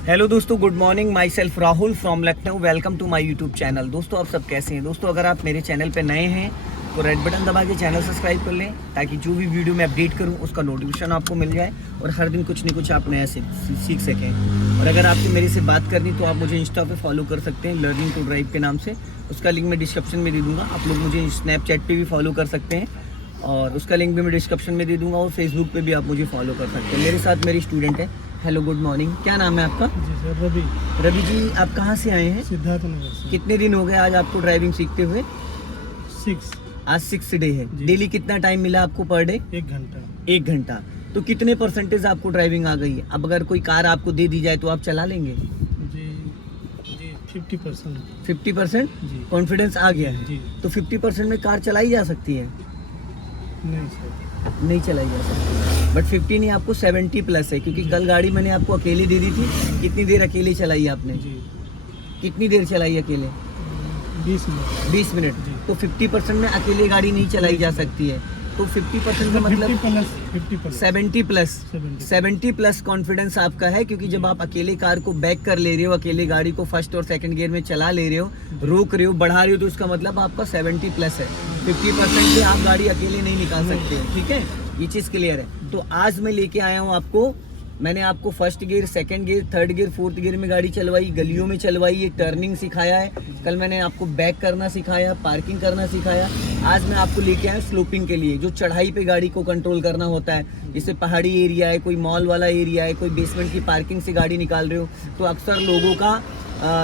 Hello दोस्तों, good morning. Myself Rahul from Lucknow. Welcome to my YouTube channel. दोस्तों आप सब कैसे हैं? दोस्तों अगर आप मेरे चैनल पे नए हैं तो रेड बटन दबा के चैनल सब्सक्राइब कर लें, ताकि जो भी वीडियो मैं अपडेट करूं उसका नोटिफिकेशन आपको मिल जाए और हर दिन कुछ न कुछ आप नया सीख सकें। और अगर आपको मेरे से बात करनी तो आप मुझे इंस्टा पे फॉलो कर सकते हैं, लर्निंग टू ड्राइव के नाम से। उसका लिंक मैं डिस्क्रिप्शन में दे दूँगा। आप लोग मुझे स्नैपचैट पर भी फॉलो कर सकते हैं और उसका लिंक भी मैं डिस्क्रिप्शन में दे दूँगा। और फेसबुक पर भी आप मुझे फॉलो कर सकते हैं। मेरे साथ मेरी स्टूडेंट है। Hello, good morning. क्या नाम है आपका? जी सर, रवि। रवि जी, आप कहाँ से आए हैं? सिद्धार्थ नगर से। कितने दिन हो गए आज आपको ड्राइविंग सीखते हुए? 6। आज 6 डे है। जी। डेली कितना टाइम मिला आपको पर डे? 1 घंटा। 1 घंटा। तो कितने परसेंटेज आपको ड्राइविंग आ गई है? अब अगर कोई कार आपको दे दी जाए तो आप चला लेंगे? जी जी 50%। 50% जी। कॉन्फिडेंस आ गया है? जी। तो 50% में कार चलाई जा सकती है? नहीं सर। नहीं चलाई जा सकती। बट 50 नहीं, आपको 70 प्लस है, क्योंकि कल गाड़ी मैंने आपको अकेले दे दी थी। कितनी देर अकेले चलाई आपने? जी। कितनी देर चलाई अकेले? 20 मिनट। 20 मिनट। जी। तो 50% में अकेले गाड़ी नहीं चलाई जा सकती है। तो 50% का मतलब 50 70 प्लस 70। 70 प्लस कॉन्फिडेंस आपका है, क्योंकि जब आप अकेले कार को बैक कर ले रहे हो, अकेले गाड़ी को फर्स्ट और सेकंड गियर में चला ले रहे हो, रोक रहे हो, बढ़ा रहे हो, तो इसका मतलब आपका 70 प्लस है। 50% से आप गाड़ी अकेले नहीं निकाल सकते। ठीक है, ये चीज़ क्लियर है। तो आज मैं लेके आया हूँ आपको। मैंने आपको first gear, second gear, third gear, fourth gear में गाड़ी चलवाई, गलियों में चलवाई, एक टर्निंग सिखाया है। कल मैंने आपको बैक करना सिखाया, पार्किंग करना सिखाया। आज मैं आपको लेके आया स्लोपिंग के लिए, जो चढ़ाई पे गाड़ी को कंट्रोल करना होता है। जैसे पहाड़ी एरिया है, कोई मॉल वाला एरिया है, कोई बेसमेंट की पार्किंग से गाड़ी निकाल रहे हो, तो अक्सर लोगों का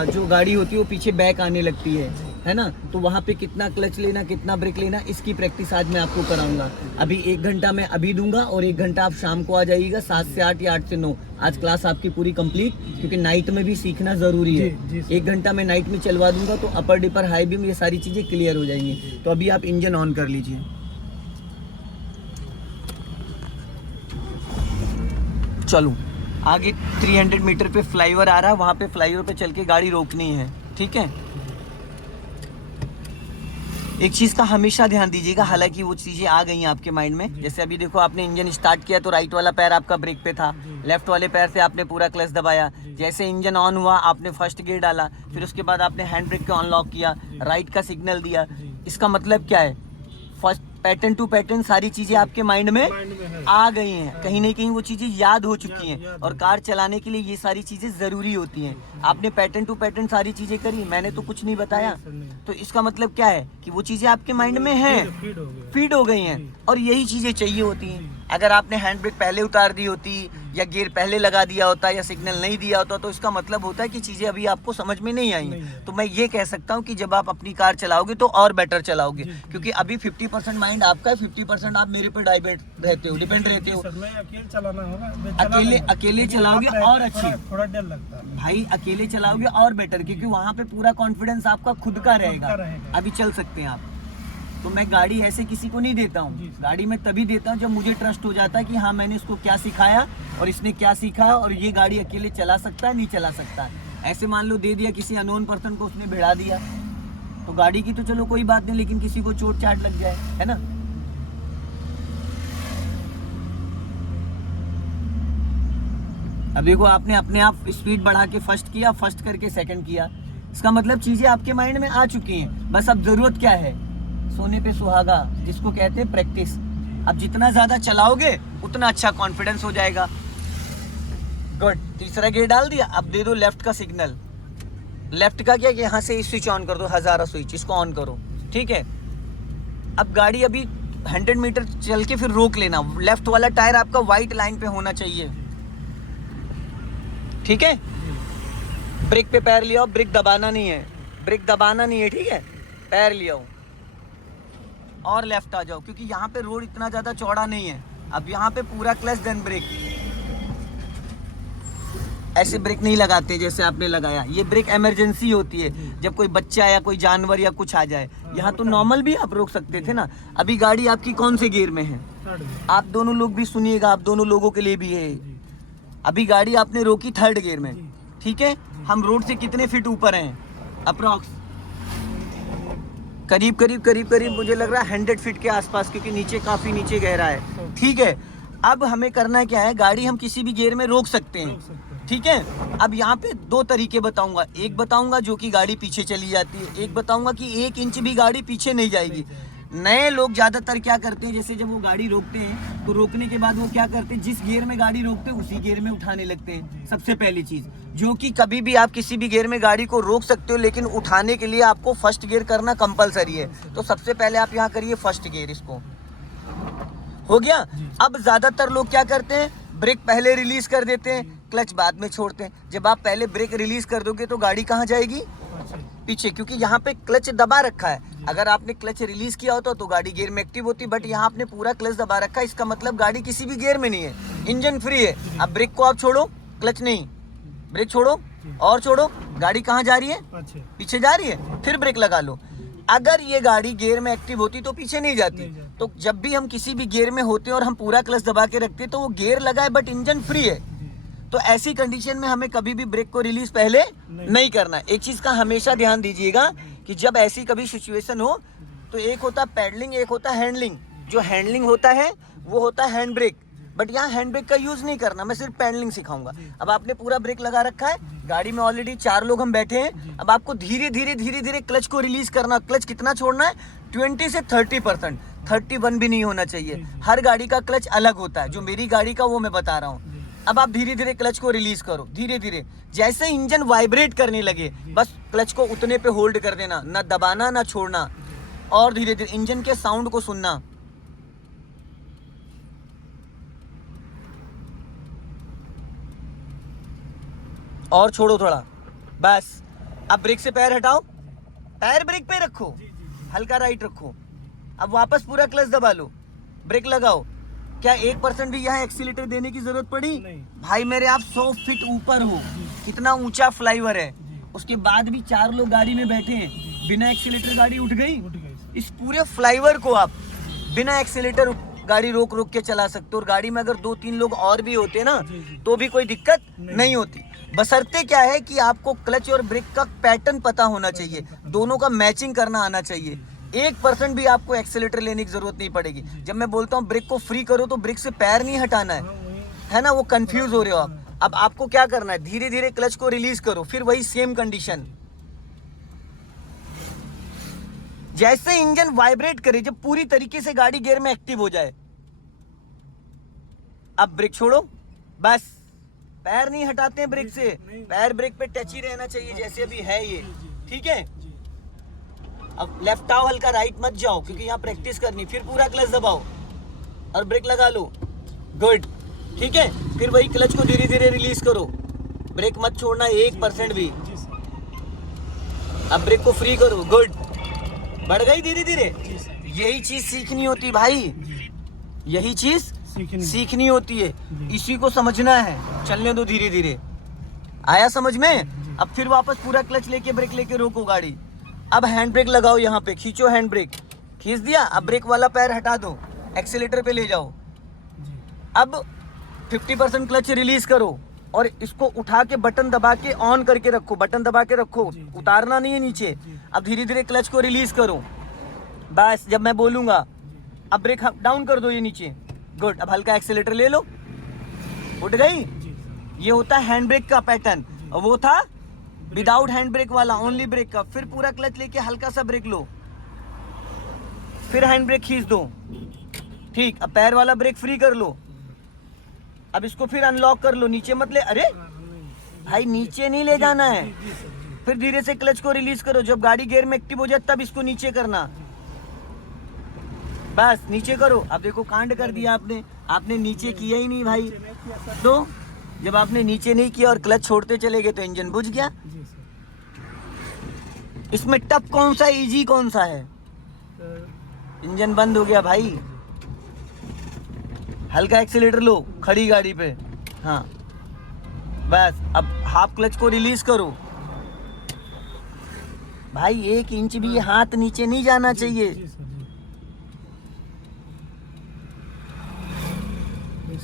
जो गाड़ी होती है वो पीछे बैक आने लगती है ना। तो वहाँ पे कितना क्लच लेना, कितना ब्रेक लेना, इसकी प्रैक्टिस आज मैं आपको कराऊंगा। अभी 1 घंटा मैं अभी दूंगा और 1 घंटा आप शाम को आ जाइएगा, 7 से 8 या 8 से 9। आज क्लास आपकी पूरी कंप्लीट, क्योंकि नाइट में भी सीखना ज़रूरी है। जी, 1 घंटा मैं नाइट में चलवा दूंगा, तो अपर डिपर हाई बीम ये सारी चीज़ें क्लियर हो जाएंगी। तो अभी आप इंजन ऑन कर लीजिए। चलो, आगे 300 मीटर पे फ्लाईओवर आ रहा है, वहाँ पे फ्लाईओवर पे चल के गाड़ी रोकनी है। ठीक है, एक चीज़ का हमेशा ध्यान दीजिएगा, हालांकि वो चीज़ें आ गई हैं आपके माइंड में। जैसे अभी देखो, आपने इंजन स्टार्ट किया तो राइट वाला पैर आपका ब्रेक पे था, लेफ्ट वाले पैर से आपने पूरा क्लच दबाया। जैसे इंजन ऑन हुआ, आपने फर्स्ट गियर डाला, फिर उसके बाद आपने हैंड ब्रेक को अनलॉक किया, राइट का सिग्नल दिया। इसका मतलब क्या है? फर्स्ट पैटर्न टू पैटर्न सारी चीज़ें आपके माइंड में आ गई हैं, कहीं ना कहीं वो चीज़ें याद हो चुकी हैं। और कार चलाने के लिए ये सारी चीज़ें ज़रूरी होती हैं। आपने पैटर्न टू पैटर्न सारी चीज़ें करी, मैंने तो कुछ नहीं बताया। तो इसका मतलब क्या है कि वो चीज़ें आपके माइंड में हैं, फीड हो गई हैं, और यही चीज़ें चाहिए होती हैं। अगर आपने हैंड ब्रेक पहले उतार दी होती, या गियर पहले लगा दिया होता, या सिग्नल नहीं दिया होता, तो इसका मतलब होता है कि चीज़ें अभी आपको समझ में नहीं आई हैं। तो मैं ये कह सकता हूँ कि जब आप अपनी कार चलाओगे तो और बेटर चलाओगे, क्योंकि अभी 50% माइंड आपका है, 50% आप मेरे पे डिपेंड रहते हो। अकेले चलाना होगा। अकेले चलाओगे और अच्छी, थोड़ा डर लगता है भाई अकेले चलाओगे और बेटर, क्योंकि वहाँ पे पूरा कॉन्फिडेंस आपका खुद का रहेगा। अभी चल सकते हैं आप। तो मैं गाड़ी ऐसे किसी को नहीं देता हूँ। गाड़ी मैं तभी देता हूँ जब मुझे ट्रस्ट हो जाता है कि हाँ, मैंने इसको क्या सिखाया और इसने क्या सीखा, और ये गाड़ी अकेले चला सकता है, नहीं चला सकता है। ऐसे मान लो दे दिया किसी अननोन पर्सन को, उसने भिड़ा दिया, तो गाड़ी की तो चलो कोई बात नहीं, लेकिन किसी को चोट चाट लग जाए, है ना। अब देखो, आपने अपने आप स्पीड बढ़ा के फर्स्ट किया, फर्स्ट करके सेकंड किया। इसका मतलब चीजें आपके माइंड में आ चुकी हैं। बस अब जरूरत क्या है? सोने पे सुहागा, जिसको कहते हैं प्रैक्टिस। अब जितना ज्यादा चलाओगे उतना अच्छा कॉन्फिडेंस हो जाएगा। गुड। तीसरा गियर डाल दिया, अब दे दो लेफ्ट का सिग्नल। लेफ्ट का क्या कि यहाँ से स्विच ऑन कर दो, हजारा स्विच, इसको ऑन करो। ठीक है, अब गाड़ी अभी 100 मीटर चल के फिर रोक लेना। लेफ्ट वाला टायर आपका व्हाइट लाइन पे होना चाहिए। ठीक है, ब्रेक पे पैर लिया, ब्रेक दबाना नहीं है, ब्रेक दबाना नहीं है। ठीक है, पैर लिया और लेफ्ट आ जाओ, क्योंकि यहाँ पे रोड इतना ज़्यादा चौड़ा नहीं है। अब यहाँ पे पूरा क्लच देन ब्रेक। ऐसे ब्रेक नहीं लगाते जैसे आपने लगाया। ये ब्रेक इमरजेंसी होती है, जब कोई बच्चा या कोई जानवर या कुछ आ जाए। यहाँ तो नॉर्मल भी आप रोक सकते थे ना। अभी गाड़ी आपकी कौन से गियर में है? आप दोनों लोग भी सुनिएगा, आप दोनों लोगों के लिए भी है। अभी गाड़ी आपने रोकी 3rd गियर में। ठीक है, हम रोड से कितने फीट ऊपर हैं? अप्रॉक्स करीब मुझे लग रहा है 100 फीट के आसपास, क्योंकि नीचे काफ़ी नीचे गहरा है। ठीक है, अब हमें करना क्या है? गाड़ी हम किसी भी गियर में रोक सकते हैं। ठीक है। अब यहाँ पे दो तरीके बताऊंगा, एक बताऊंगा जो कि गाड़ी पीछे चली जाती है, एक बताऊंगा कि 1 इंच भी गाड़ी पीछे नहीं जाएगी। नए लोग ज्यादातर क्या करते हैं, जैसे जब वो गाड़ी रोकते हैं तो रोकने के बाद वो क्या करते हैं, जिस गियर में गाड़ी रोकते हैं उसी गियर में उठाने लगते हैं। सबसे पहली चीज, जो कि कभी भी आप किसी भी गियर में गाड़ी को रोक सकते हो, लेकिन उठाने के लिए आपको फर्स्ट गियर करना कंपलसरी है। तो सबसे पहले आप यहाँ करिए फर्स्ट गियर, इसको हो गया। अब ज्यादातर लोग क्या करते हैं, ब्रेक पहले रिलीज कर देते हैं, क्लच बाद में छोड़ते हैं। जब आप पहले ब्रेक रिलीज कर दोगे तो गाड़ी कहाँ जाएगी, पीछे, क्योंकि यहाँ पे क्लच दबा रखा है। अगर आपने क्लच रिलीज किया होता तो गाड़ी गियर में एक्टिव होती, बट यहाँ आपने पूरा क्लच दबा रखा है, इसका मतलब गाड़ी किसी भी गियर में नहीं है, इंजन फ्री है। अब ब्रेक को आप छोड़ो, क्लच नहीं, ब्रेक छोड़ो और छोड़ो, गाड़ी कहाँ जा रही है, पीछे जा रही है, फिर ब्रेक लगा लो। अगर ये गाड़ी गियर में एक्टिव होती तो पीछे नहीं जाती। तो जब भी हम किसी भी गियर में होते हैं और हम पूरा क्लच दबा के रखते हैं तो वो गियर लगा है बट इंजन फ्री है। तो ऐसी कंडीशन में हमें कभी भी ब्रेक को रिलीज पहले नहीं करना। एक चीज का हमेशा ध्यान दीजिएगा कि जब ऐसी कभी सिचुएशन हो तो एक होता है पैडलिंग, एक होता है हैंडलिंग। जो हैंडलिंग होता है वो होता है हैंड ब्रेक, बट यहाँ हैंड ब्रेक का यूज नहीं करना, मैं सिर्फ पैडलिंग सिखाऊंगा। अब आपने पूरा ब्रेक लगा रखा है, गाड़ी में ऑलरेडी 4 लोग हम बैठे हैं। अब आपको धीरे धीरे क्लच को रिलीज करना। क्लच कितना छोड़ना है, 20 से 30%, 31 भी नहीं होना चाहिए। हर गाड़ी का क्लच अलग होता है, जो मेरी गाड़ी का वो मैं बता रहा हूँ। अब आप धीरे धीरे क्लच को रिलीज करो, धीरे धीरे। जैसे इंजन वाइब्रेट करने लगे बस क्लच को उतने पे होल्ड कर देना, ना दबाना ना छोड़ना, और धीरे धीरे इंजन के साउंड को सुनना। और छोड़ो थोड़ा, बस। अब ब्रेक से पैर हटाओ, पैर ब्रेक पे रखो, हल्का राइट रखो। अब वापस पूरा क्लच दबा लो, ब्रेक लगाओ। क्या 1% भी यहाँ एक्सीलेटर देने की जरूरत पड़ी? नहीं। भाई मेरे आप 100 फीट ऊपर हो, कितना ऊंचा फ्लाईओवर है, उसके बाद भी 4 लोग गाड़ी में बैठे हैं, बिना एक्सीलेटर गाड़ी उठ गई। इस पूरे फ्लाईओवर को आप बिना एक्सीलेटर गाड़ी रोक रोक के चला सकते हो। और गाड़ी में अगर 2-3 लोग और भी होते ना तो भी कोई दिक्कत नहीं होती। बशर्ते क्या है कि आपको क्लच और ब्रेक का पैटर्न पता होना चाहिए, दोनों का मैचिंग करना आना चाहिए। 1% भी आपको एक्सीलेटर लेने की जरूरत नहीं पड़ेगी। जब मैं बोलता हूँ ब्रेक को फ्री करो तो ब्रेक से पैर नहीं हटाना है ना, वो कंफ्यूज हो रहे हो आप। अब आपको क्या करना है, धीरे धीरे क्लच को रिलीज करो, फिर वही सेम कंडीशन। जैसे इंजन वाइब्रेट करे, जब पूरी तरीके से गाड़ी गियर में एक्टिव हो जाए, अब ब्रेक छोड़ो, बस। पैर नहीं हटाते हैं ब्रेक से, पैर ब्रेक पे टच ही रहना चाहिए जैसे अभी है ये, ठीक है। अब लेफ्ट आओ हल्का, राइट मत जाओ क्योंकि यहाँ प्रैक्टिस करनी। फिर पूरा क्लच दबाओ और ब्रेक लगा लो, गुड, ठीक है। फिर वही क्लच को धीरे धीरे रिलीज करो, ब्रेक मत छोड़ना 1% भी। अब ब्रेक को फ्री करो, गुड, बढ़ गई धीरे धीरे। यही चीज सीखनी होती भाई, यही चीज सीखनी होती है, इसी को समझना है। चलने दो धीरे धीरे, आया समझ में। अब फिर वापस पूरा क्लच लेके ब्रेक लेके रोको गाड़ी। अब हैंड ब्रेक लगाओ, यहाँ पे खींचो, हैंड ब्रेक खींच दिया। अब ब्रेक वाला पैर हटा दो, एक्सीलेटर पे ले जाओ। अब 50% क्लच रिलीज करो और इसको उठा के बटन दबा के ऑन करके रखो, बटन दबा के रखो, उतारना नहीं है नीचे। अब धीरे धीरे क्लच को रिलीज करो, बस। जब मैं बोलूंगा अब ब्रेक डाउन कर दो ये नीचे, गुड। अब हल्का एक्सीलेटर ले लो, उठ गई। ये होता है हैंड ब्रेक का पैटर्न, और वो था विदाउट हैंड ब्रेक वाला, ओनली ब्रेक का। फिर पूरा क्लच लेके हल्का सा ब्रेक लो, फिर हैंड ब्रेक खींच दो, ठीक। अब पैर वाला ब्रेक फ्री कर लो। अब इसको फिर अनलॉक कर लो, नीचे मत ले, अरे भाई नीचे नहीं ले जाना है। फिर धीरे से क्लच को रिलीज करो, जब गाड़ी गियर में एक्टिव हो जाए तब इसको नीचे करना, बस नीचे करो। अब देखो कांड कर दिया आपने, आपने नीचे किया ही नहीं भाई। तो जब आपने नीचे नहीं किया और क्लच छोड़ते चले गए तो इंजन बुझ गया। इसमें टफ कौन सा, इजी कौन सा है? इंजन बंद हो गया भाई। हल्का एक्सीलेटर लो खड़ी गाड़ी पे, हाँ बस। अब हाफ क्लच को रिलीज करो भाई, 1 इंच भी हाथ नीचे नहीं जाना चाहिए।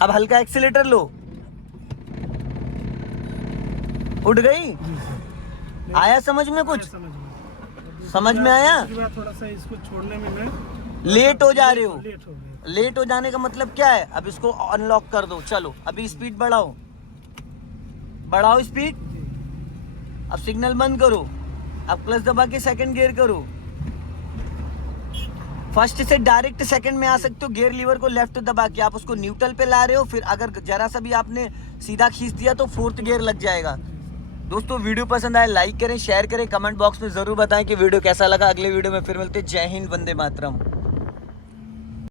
अब हल्का एक्सीलेटर लो, उठ गई। आया समझ में कुछ? समझ में आया? थोड़ा सा इसको छोड़ने में मैं लेट हो जा रहे हो। लेट हो गया। लेट हो जाने का मतलब क्या है? अब इसको अनलॉक कर दो, चलो अभी स्पीड बढ़ाओ, बढ़ाओ स्पीड। जी अब सिग्नल बंद करो, अब क्लच दबा के सेकंड गियर करो। फर्स्ट से डायरेक्ट सेकंड में आ सकते हो, गियर लीवर को लेफ्ट दबा के आप उसको न्यूट्रल पे ला रहे हो, फिर अगर जरा सा भी आपने सीधा खींच दिया तो फोर्थ गियर लग जाएगा। दोस्तों वीडियो पसंद आए लाइक करें, शेयर करें, कमेंट बॉक्स में जरूर बताएं कि वीडियो कैसा लगा। अगले वीडियो में फिर मिलते हैं। जय हिंद, वंदे मातरम।